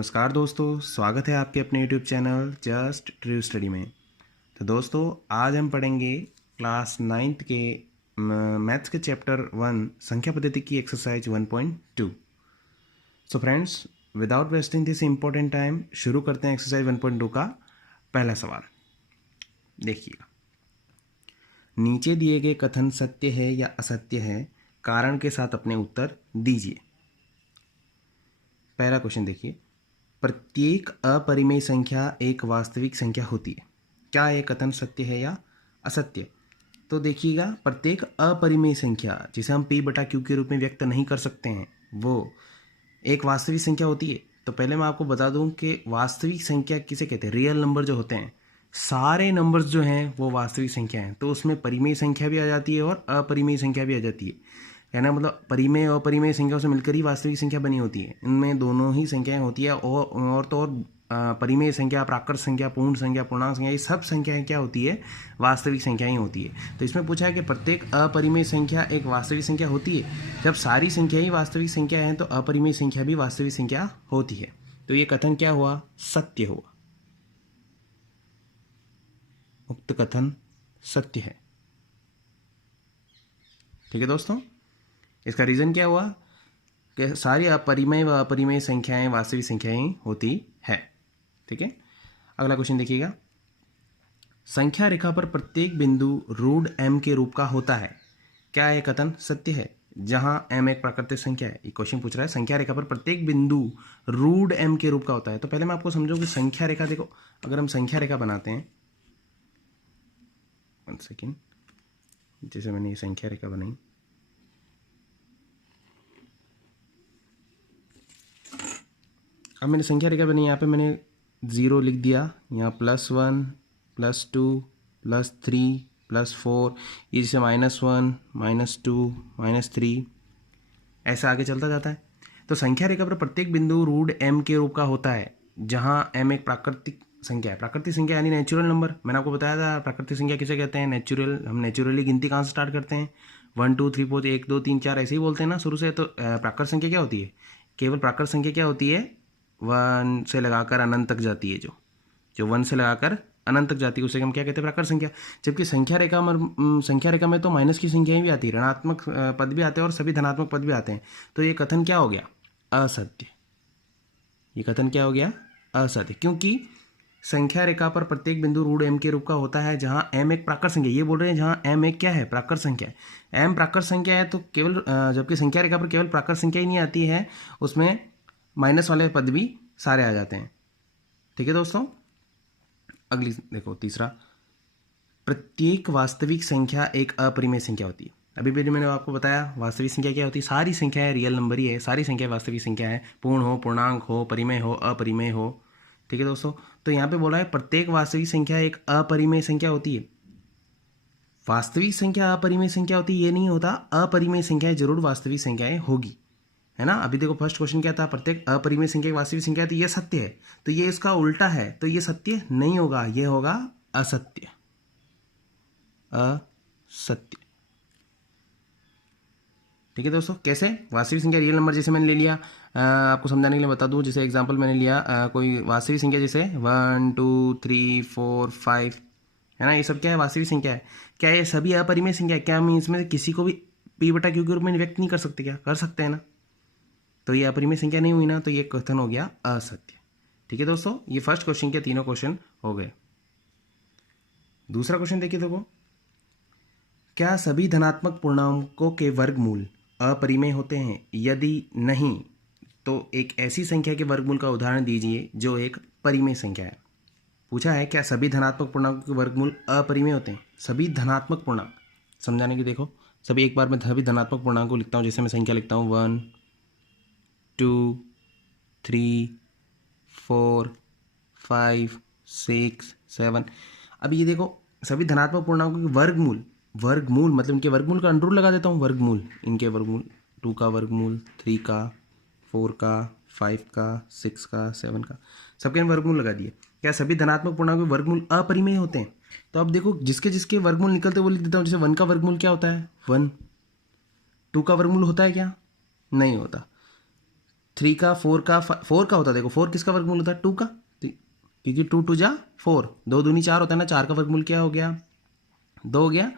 नमस्कार दोस्तों, स्वागत है आपके अपने YouTube channel just true study में। तो दोस्तों, आज हम पढ़ेंगे क्लास 9th के मैथ्स के चैप्टर 1 संख्या पद्धति की exercise 1.2। So friends, without wasting this important time शुरू करते हैं एक्सरसाइज 1.2 का पहला सवाल। देखिएगा, नीचे दिए गए कथन सत्य है या असत्य है, कारण के साथ अपने उत्तर दीजिए। पहला क्वेश्चन देखिए, प्रत्येक अपरिमेय संख्या एक वास्तविक संख्या होती है। क्या यह कथन सत्य है या असत्य? तो देखिएगा, प्रत्येक अपरिमेय संख्या जिसे हम p बटा q के रूप में व्यक्त नहीं कर सकते हैं वो एक वास्तविक संख्या होती है। तो पहले मैं आपको बता दूं कि वास्तविक संख्या किसे कहते हैं। रियल नंबर जो होते हैं, सारे नंबर्स जो हैं वो वास्तविक संख्या हैं। तो उसमें परिमेय संख्या भी आ जाती है और अपरिमेय संख्या भी आ जाती है। है ना, मतलब परिमेय और अपरिमेय संख्याओं से मिलकर ही वास्तविक संख्या बनी होती है। इनमें दोनों ही संख्याएं होती है और तो और परिमेय संख्या, प्राकृत संख्या, पूर्ण संख्या, पूर्णांक संख्या, ये सब संख्याएं क्या होती है, वास्तविक संख्याएं होती है। तो इसमें पूछा है कि प्रत्येक अपरिमेय संख्या एक वास्तविक संख्या होती है। जब सारी संख्या ही वास्तविक संख्या है तो अपरिमेय संख्या भी वास्तविक संख्या होती है। तो ये कथन क्या हुआ, सत्य हुआ। उक्त कथन सत्य है। ठीक है दोस्तों, इसका रीज़न क्या हुआ कि सारी अपरिमेय व अपरिमेय संख्याएं वास्तविक संख्याएं होती है। ठीक है, अगला क्वेश्चन देखिएगा, संख्या रेखा पर प्रत्येक बिंदु रूट m के रूप का होता है। क्या यह कथन सत्य है? जहां m एक प्राकृतिक संख्या है। ये क्वेश्चन पूछ रहा है, संख्या रेखा पर प्रत्येक बिंदु रूट m के रूप का होता है। तो पहले मैं आपको समझाऊं कि संख्या रेखा, देखो अगर हम संख्या रेखा बनाते हैं, 1 सेकेंड, जैसे मैंने ये संख्या रेखा बनाई, अब मैंने संख्या रेखा बनी, यहाँ पे मैंने 0 लिख दिया, यहाँ +1 +2 +3 +4, ये जैसे -1 -2 -3 ऐसा आगे चलता जाता है। तो संख्या रेखा पर प्रत्येक बिंदु रूट m के रूप का होता है, जहाँ m एक प्राकृतिक संख्या है। प्राकृतिक संख्या यानी नेचुरल नंबर। मैंने आपको बताया था प्राकृतिक संख्या किसे कहते हैं, नेचुरल। हम नेचुरली गिनती कहाँ से स्टार्ट करते हैं, 1 2 3 4 1 2 3 4 ऐसे ही बोलते हैं ना शुरू से। तो प्राकृत संख्या क्या होती है, केवल प्राकृत संख्या क्या होती है, 1 से लगाकर अनंत तक जाती है। जो 1 से लगाकर अनंत तक जाती है उसे हम क्या कहते हैं, प्राकृत संख्या। जबकि संख्या रेखा में तो माइनस की संख्याएं भी आती है, ऋणात्मक पद भी आते हैं और सभी धनात्मक पद भी आते हैं। तो ये कथन क्या हो गया, असत्य। ये कथन क्या हो गया, असत्य, क्योंकि संख्या रेखा पर प्रत्येक बिंदु रूट m के रूप का होता है, जहां m एक प्राकृत संख्या, ये बोल रहे हैं जहां m एक क्या है, प्राकृत संख्या है। m प्राकृत संख्या है तो केवल, जबकि संख्या रेखा पर केवल प्राकृत संख्या ही नहीं आती है, उसमें माइनस वाले पद भी सारे आ जाते हैं। ठीक है दोस्तों, अगली देखो, तीसरा, प्रत्येक वास्तविक संख्या एक अपरिमेय संख्या होती है। अभी भी मैंने आपको बताया वास्तविक संख्या क्या होती है, सारी संख्याएं रियल नंबर ही है, सारी संख्या वास्तविक संख्या है, पूर्ण हो, पूर्णांक हो, परिमेय हो, अपरिमेय हो। ठीक है दोस्तों, तो यहाँ पे बोला है प्रत्येक वास्तविक संख्या एक अपरिमेय संख्या होती है। वास्तविक संख्या अपरिमेय संख्या होती है ये नहीं होता, अपरिमेय संख्याएं जरूर वास्तविक संख्याएं होगी, है ना। अभी देखो, फर्स्ट क्वेश्चन क्या था, प्रत्येक अपरिमेय संख्या वास्तविक संख्या है, तो ये सत्य है। तो ये इसका उल्टा है, तो ये सत्य नहीं होगा, ये होगा असत्य। असत्य। ठीक है दोस्तों, कैसे, वास्तविक संख्या रियल नंबर, जैसे मैंने ले लिया, आपको समझाने के लिए बता दूं, जैसे एग्जांपल मैंने लिया, कोई वास्तविक संख्या जैसे 1 2 3 4 5, है ना, ये सब क्या है, वास्तविक संख्या है। क्या ये सभी अपरिमेय संख्या है? क्या हम इसमें किसी को भी p बटा q के रूप में व्यक्त नहीं कर सकते? क्या कर सकते हैं ना। तो ये अपरिमेय संख्या नहीं हुई ना, तो ये कथन हो गया असत्य। ठीक है दोस्तों, ये फर्स्ट क्वेश्चन के तीनों क्वेश्चन हो गए। दूसरा क्वेश्चन देखिए, देखो, क्या सभी धनात्मक पूर्णांकों के वर्गमूल अपरिमेय होते हैं? यदि नहीं तो एक ऐसी संख्या के वर्गमूल का उदाहरण दीजिए जो एक परिमेय संख्या है। पूछा है क्या सभी धनात्मक पूर्णांकों के वर्गमूल अपरिमेय होते हैं? सभी धनात्मक पूर्णांक समझाने की, देखो सभी एक बार में सभी धनात्मक पूर्णांक को लिखता हूँ, जैसे मैं संख्या लिखता हूँ 1 2 3 4 5 6 7। अब ये देखो, सभी धनात्मक पूर्णांकों के वर्गमूल, वर्गमूल मतलब इनके वर्गमूल का अंडर लगा देता हूँ, वर्गमूल, इनके वर्गमूल, 2 का वर्गमूल, 3 का, 4 का, 5 का, 6 का, 7 का, सबके वर्गमूल लगा दिए। क्या सभी धनात्मक पूर्णांकों के वर्गमूल अपरिमेय होते हैं? तो अब देखो, जिसके जिसके वर्गमूल निकलते वो लिख देता हूँ। जैसे 1 का वर्गमूल क्या होता है, 1। 2 का वर्गमूल होता है क्या, नहीं होता। 3 का 4 का होता है, देखो 4 किसका वर्गमूल होता है, 2 का, क्योंकि 2 2 जा 4, 2 दूनी 4 होता है ना, 4 का वर्गमूल क्या हो गया, 2 हो गया।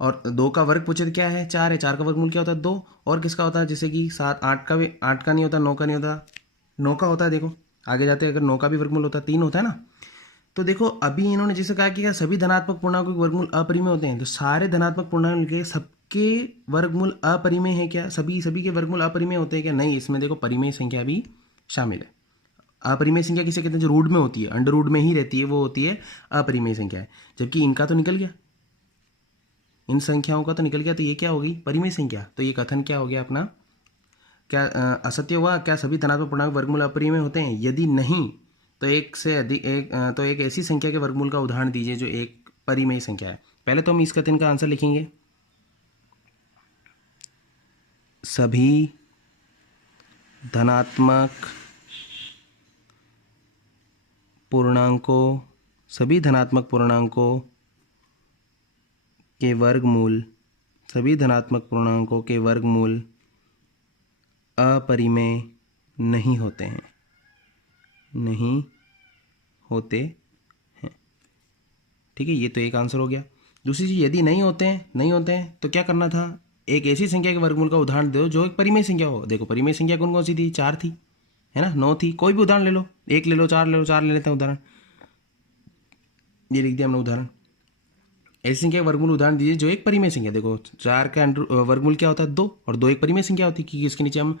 और 2 का वर्ग पूछे तो क्या है, 4 है, 4 का वर्गमूल क्या होता है, 2। और किसका होता है, जैसे कि 7 8 का भी, 8 का नहीं होता, 9 का नहीं होता, 9 का होता है। देखो आगे जाते अगर 9 का भी वर्गमूल होता है, 3 होता है ना। तो देखो अभी इन्होंने जैसे कहा कि क्या सभी धनात्मक पूर्णांकों के वर्गमूल अपरिमेय होते हैं, तो सारे धनात्मक पूर्णांक के सबके वर्गमूल अपरिमेय है क्या, सभी के वर्गमूल अपरिमेय होते हैं क्या, नहीं, इसमें देखो परिमेय संख्या भी शामिल है। अपरिमेय संख्या किसे कहते हैं, जो रूट में होती है, अंडर रूट में ही रहती है, वो होती है अपरिमेय संख्या है। जबकि इनका तो निकल गया, इन संख्याओं का तो निकल गया, तो ये क्या होगी, परिमेय संख्या। तो ये कथन क्या हो गया अपना, क्या असत्य हुआ, क्या सभी धनात्मक पूर्णांक वर्गमूल अपरिमेय होते हैं, यदि नहीं तो एक से अधिक तो एक ऐसी संख्या के वर्गमूल का उदाहरण दीजिए जो एक परिमेय संख्या है। पहले तो हम इस कथन का आंसर लिखेंगे, सभी धनात्मक पूर्णांकों के वर्गमूल अपरिमेय नहीं होते हैं, ठीक है। ये तो एक आंसर हो गया। दूसरी चीज़, यदि नहीं होते हैं तो क्या करना था, एक ऐसी संख्या के वर्गमूल का उदाहरण दो जो एक परिमेय संख्या हो। देखो परिमेय संख्या कौन कौन सी थी, 4 थी, है ना, 9 थी, कोई भी उदाहरण ले लो, 1 ले लो, 4 ले लो, 4 ले लेते हैं उदाहरण। ये लिख दिया हमने उदाहरण। ऐसी संख्या का वर्गमूल उदाहरण दीजिए जो एक परिमेय संख्या। देखो 4 का वर्गमूल क्या होता है, 2, और 2 एक परिमेय संख्या होती है क्योंकि इसके नीचे हम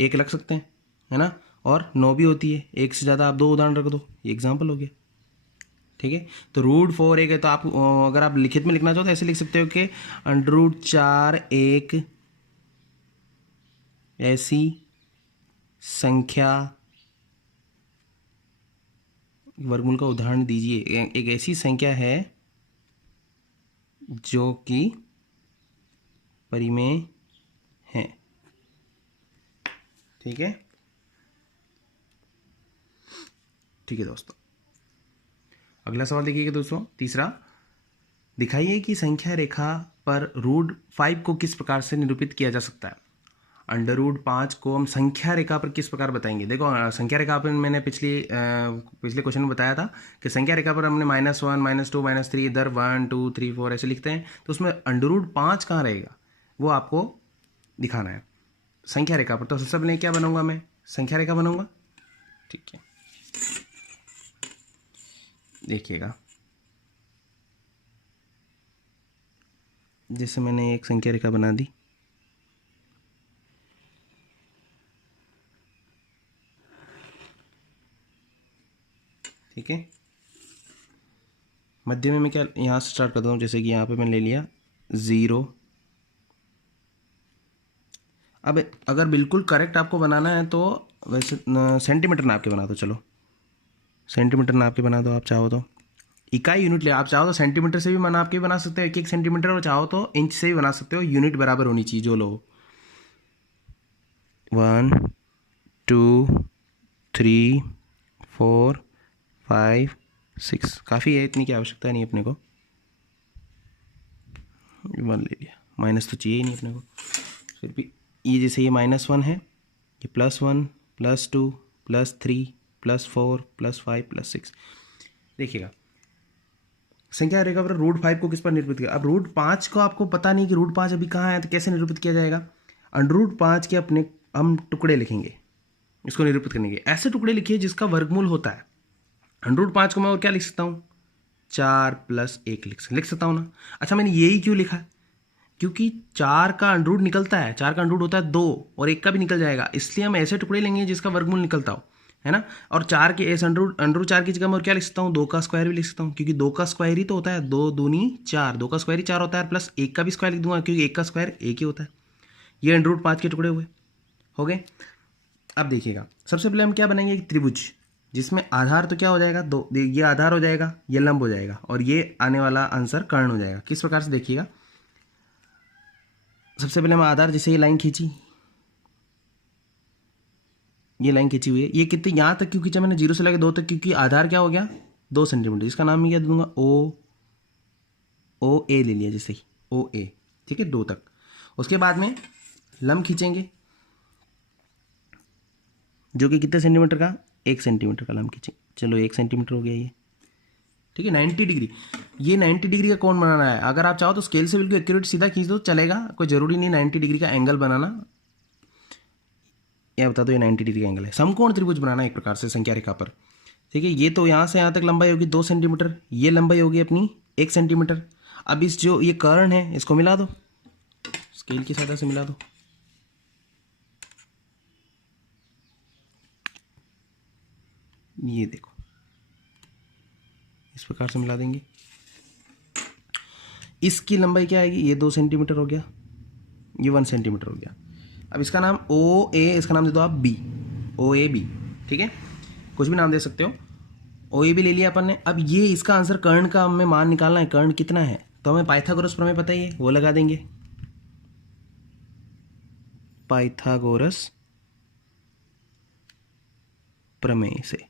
1 रख सकते हैं, है ना। और 9 भी होती है, एक से ज़्यादा आप 2 उदाहरण रख दो, ये एग्जाम्पल हो गया, ठीक है। तो √4 एक है, तो आप अगर आप लिखित में लिखना चाहो तो ऐसे लिख सकते हो कि √4 एक ऐसी संख्या, वर्गमूल का उदाहरण दीजिए, एक ऐसी संख्या है जो कि परिमेय है, ठीक है। ठीक है दोस्तों, अगला सवाल देखिएगा दोस्तों, तीसरा, दिखाइए कि संख्या रेखा पर √5 को किस प्रकार से निरूपित किया जा सकता है। √5 को हम संख्या रेखा पर किस प्रकार बताएंगे। देखो संख्या रेखा पर मैंने पिछले क्वेश्चन में बताया था कि संख्या रेखा पर हमने -1 -2 -3 इधर 1 2 3 4 ऐसे लिखते हैं, तो उसमें √5 कहाँ रहेगा वो आपको दिखाना है संख्या रेखा पर। तो सबसे पहले क्या बनाऊंगा, मैं संख्या रेखा बनाऊंगा, ठीक है। देखिएगा, जैसे मैंने एक संख्या रेखा बना दी, ठीक है। मध्य में मैं क्या यहाँ से स्टार्ट करता हूँ, जैसे कि यहाँ पे मैंने ले लिया 0। अब अगर बिल्कुल करेक्ट आपको बनाना है तो वैसे सेंटीमीटर नाप के बना दो, चलो सेंटीमीटर नाप के बना दो, आप चाहो तो इकाई यूनिट ले, आप चाहो तो सेंटीमीटर से भी नाप के बना सकते हो, 1 सेंटीमीटर, और चाहो तो इंच से भी बना सकते हो, यूनिट बराबर होनी चाहिए जो लो। 1 2 3 4 5 6 काफ़ी है, इतनी की आवश्यकता नहीं अपने को, 1 ले लिया, माइनस तो चाहिए ही नहीं अपने को। फिर भी ये जैसे ये -1 है, ये +1 +2 +3 +4 +5 +6। देखिएगा संख्या रेखा पर √5 को किस पर निरूपित किया। अब √5 को आपको पता नहीं कि √5 अभी कहाँ है, तो कैसे निरूपित किया जाएगा। √5 के अपने हम टुकड़े लिखेंगे इसको निरूपित करने के, ऐसे टुकड़े लिखिए जिसका वर्गमूल होता है। √5 को मैं और क्या लिख सकता हूँ, 4 + 1 लिख सकता हूँ ना। अच्छा मैंने यही क्यों लिखा, क्योंकि 4 का अंडरूट निकलता है, 4 का अंडरूट होता है 2, और 1 का भी निकल जाएगा, इसलिए हम ऐसे टुकड़े लेंगे जिसका वर्गमूल निकलता हो, है ना। और 4 के ऐसे अंडरूट 4 की जगह मैं और क्या लिख सकता हूँ, 2 का स्क्वायर भी लिख सकता हूँ, क्योंकि 2 का स्क्वायर ही तो होता है, 2 दूनी 4, 2 का स्क्वायर ही 4 होता है, प्लस 1 का भी स्क्वायर लिख दूंगा क्योंकि 1 का स्क्वायर 1 ही होता है। ये √5 के टुकड़े हुए, हो गए। अब देखिएगा सबसे पहले हम क्या बनाएंगे, एक त्रिभुज जिसमें आधार तो क्या हो जाएगा, 2, ये आधार हो जाएगा, ये लंब हो जाएगा, और ये आने वाला आंसर कर्ण हो जाएगा। किस प्रकार से देखिएगा, सबसे पहले मैं आधार, जैसे ये लाइन खींची, ये लाइन खींची हुई है, ये कितनी यहाँ तक क्यों खींचा मैंने, 0 से लेकर 2 तक, क्योंकि आधार क्या हो गया 2 सेंटीमीटर, इसका नाम मैं क्या दूंगा, ओ ए ले लिया, जैसे ही OA, ठीक है, 2 तक। उसके बाद में लंब खींचेंगे, जो कि कितने सेंटीमीटर का, 1 सेंटीमीटर का नाम खींचेंगे। चलो 1 सेंटीमीटर हो गया ये, ठीक है। 90 डिग्री, ये 90 डिग्री का कौन बनाना है? अगर आप चाहो तो स्केल से बिल्कुल एक्यूरेट सीधा खींच दो, चलेगा, कोई जरूरी नहीं 90 डिग्री का एंगल बनाना। यह बता दो ये 90 डिग्री का एंगल है। समकोण त्रिभुज बनाना है एक प्रकार से संख्या रेखा पर, ठीक है। ये तो यहाँ से यहाँ तक लंबाई होगी 2 सेंटीमीटर, ये लंबाई होगी अपनी 1 सेंटीमीटर। अब इस जो ये कर्ण है इसको मिला दो, स्केल की सहायता से मिला दो। ये देखो इस प्रकार से मिला देंगे। इसकी लंबाई क्या आएगी? ये 2 सेंटीमीटर हो गया, ये 1 सेंटीमीटर हो गया। अब इसका नाम ओ ए, इसका नाम दे दो आप बी, ओ ए बी, ठीक है, कुछ भी नाम दे सकते हो। ओ ए बी ले लिया अपन ने। अब ये इसका आंसर कर्ण का हमें मान निकालना है, कर्ण कितना है, तो हमें पाइथागोरस प्रमेय पता ही है, वो लगा देंगे। पाइथागोरस प्रमेय से,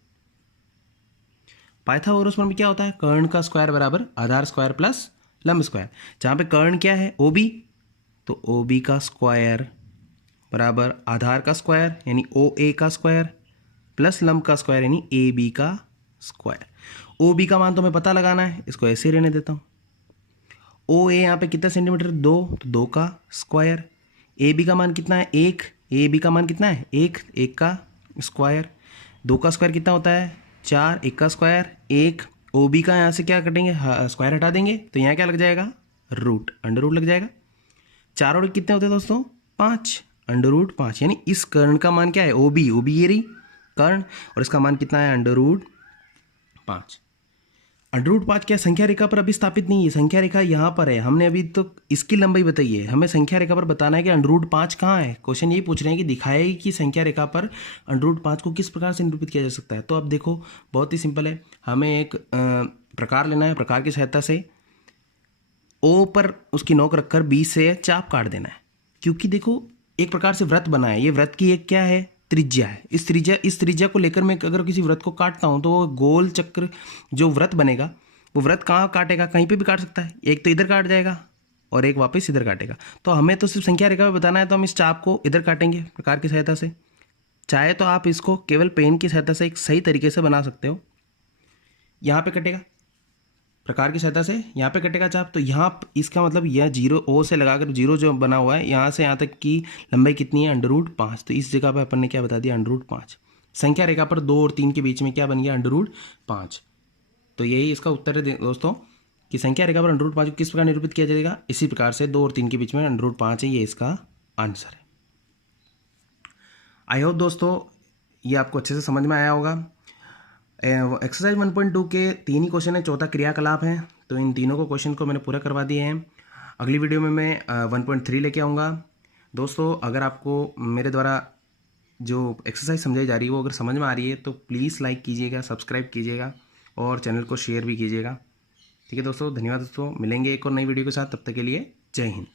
पाइथागोरस प्रमेय क्या होता है? कर्ण का स्क्वायर बराबर आधार स्क्वायर प्लस लंब स्क्वायर। जहां पे कर्ण क्या है? ओ बी, तो ओ बी का स्क्वायर बराबर आधार का स्क्वायर यानी ओ ए का स्क्वायर प्लस लंब का स्क्वायर यानी ए बी का स्क्वायर। ओ बी का मान तो हमें पता लगाना है, इसको ऐसे ही रहने देता हूँ। ओ ए यहाँ पे कितना सेंटीमीटर? 2, तो 2 का स्क्वायर। ए बी का मान कितना है? 1, ए बी का मान कितना है? 1, 1 का स्क्वायर। 2 का स्क्वायर कितना होता है? 4, 1 का स्क्वायर 1। ओ बी का यहाँ से क्या कटेंगे? स्क्वायर हटा देंगे, तो यहाँ क्या लग जाएगा? रूट, अंडर रूट लग जाएगा। 4 और कितने होते हैं दोस्तों? 5, अंडर रूट 5। यानी इस कर्ण का मान क्या है? ओ बी, ओ बी ये रही कर्ण, और इसका मान कितना है? Under root 5। अंडर रूट 5 क्या संख्या रेखा पर अभी स्थापित नहीं है, संख्या रेखा यहाँ पर है। हमने अभी तो इसकी लंबाई बताई है, हमें संख्या रेखा पर बताना है कि अंडर रूट 5 कहाँ है। क्वेश्चन यही पूछ रहे हैं कि दिखाए कि संख्या रेखा पर अंडर रूट 5 को किस प्रकार से निरूपित किया जा सकता है। तो अब देखो बहुत ही सिंपल है, हमें एक प्रकार लेना है, प्रकार की सहायता से ओ पर उसकी नोक रखकर बी से चाप काट देना है। क्योंकि देखो एक प्रकार से वृत्त बना है, ये वृत्त की एक क्या है? त्रिज्या है। इस त्रिज्या को लेकर मैं अगर किसी वृत्त को काटता हूँ तो वो गोल चक्र जो वृत्त बनेगा, वो वृत्त कहाँ काटेगा? कहीं पे भी काट सकता है, एक तो इधर काट जाएगा और एक वापस इधर काटेगा। तो हमें तो सिर्फ संख्या रेखा में बताना है, तो हम इस चाप को इधर काटेंगे प्रकार की सहायता से। चाहे तो आप इसको केवल पेन की सहायता से एक सही तरीके से बना सकते हो। यहाँ पे कटेगा प्रकार की सहायता से, यहाँ पे कटेगा चाप, तो यहाँ इसका मतलब यह 0 ओ से लगाकर 0 जो बना हुआ है यहाँ से यहाँ तक की लंबाई कितनी है? Under root 5। तो इस जगह पे अपन ने क्या बता दिया? Under root 5। संख्या रेखा पर 2 और 3 के बीच में क्या बन गया? Under root 5। तो यही इसका उत्तर है दोस्तों कि संख्या रेखा पर अंडर रूट 5 को किस प्रकार निरूपित किया जाएगा? इसी प्रकार से 2 और 3 के बीच में अंडर रूट 5 है, ये इसका आंसर है। आई होप दोस्तों ये आपको अच्छे से समझ में आया होगा। एक्सरसाइज 1.2 के 3 ही क्वेश्चन है, चौथा क्रियाकलाप है, तो इन तीनों को क्वेश्चन को मैंने पूरा करवा दिए हैं। अगली वीडियो में मैं 1.3 लेके आऊँगा। दोस्तों अगर आपको मेरे द्वारा जो एक्सरसाइज समझाई जा रही है वो अगर समझ में आ रही है तो प्लीज़ लाइक कीजिएगा, सब्सक्राइब कीजिएगा और चैनल को शेयर भी कीजिएगा। ठीक है दोस्तों, धन्यवाद दोस्तों, मिलेंगे एक और नई वीडियो के साथ, तब तक के लिए जय हिंद।